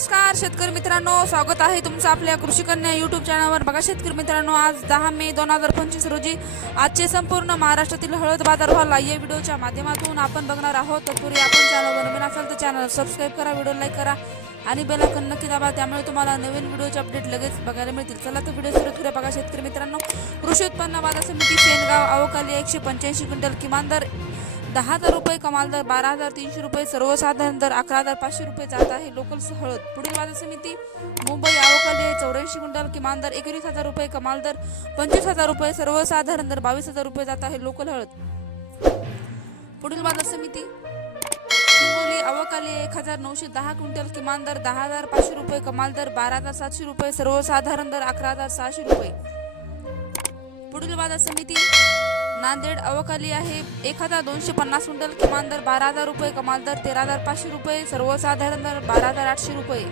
नमस्कार शेतकरी मित्रांनो. स्वागत आहे तुमचं आपल्या कृषी कन्या चॅनलवर बघा शेतकरी मित्रांनो आज दहा मे दोन हजार पंचवीस रोजी आजचे संपूर्ण महाराष्ट्रातील हळद बाजारभाव या व्हिडिओच्या माध्यमातून आपण बघणार आहोत. तत्पूर्वी आपण चॅनलवर नवीन असाल तर चॅनल सबस्क्राईब करा व्हिडिओ लाईक करा आणि बेल आयकॉन नक्की दाबा. त्यामुळे तुम्हाला नवीन व्हिडिओचे अपडेट लगेच बघायला मिळतील. चला तर व्हिडिओ सुरू करूया. बघा शेतकरी मित्रांनो कृषी उत्पन्न बाजार समिती सेनगाव अवकाली एकशे पंच्याऐंशी क्विंटल किमान दर दहा हजार रुपये कमाल दर बारा हजार तीनशे रुपये सर्वसाधारण दर अकरा हजार पाचशे रुपये जात आहे. लोकल हळद. पुढील बाजार समिती मुंबई आवकाले चौऱ्याऐंशी क्विंटल किमान दर एकवीस हजार रुपये कमाल दर पंचवीस हजार रुपये सर्वसाधारण दर बावीस हजार रुपये जात आहे लोकल हळद. पुढील बाजार समिती हिंगोली अवकाले एक हजार नऊशे दहा क्विंटल किमान दर दहा हजार पाचशे रुपये कमाल दर बारा हजार सातशे रुपये सर्वसाधारण दर अकरा हजार सहाशे रुपये. पुढील बाजार समिती नांदेड अवकाली आहे. एक हजार दोनशे पन्नास क्विंटल किमान दर बारा हजार रुपये कमाल दर तेरा हजार पाचशे रुपये सर्वसाधारण दर बारा हजार आठशे रुपये.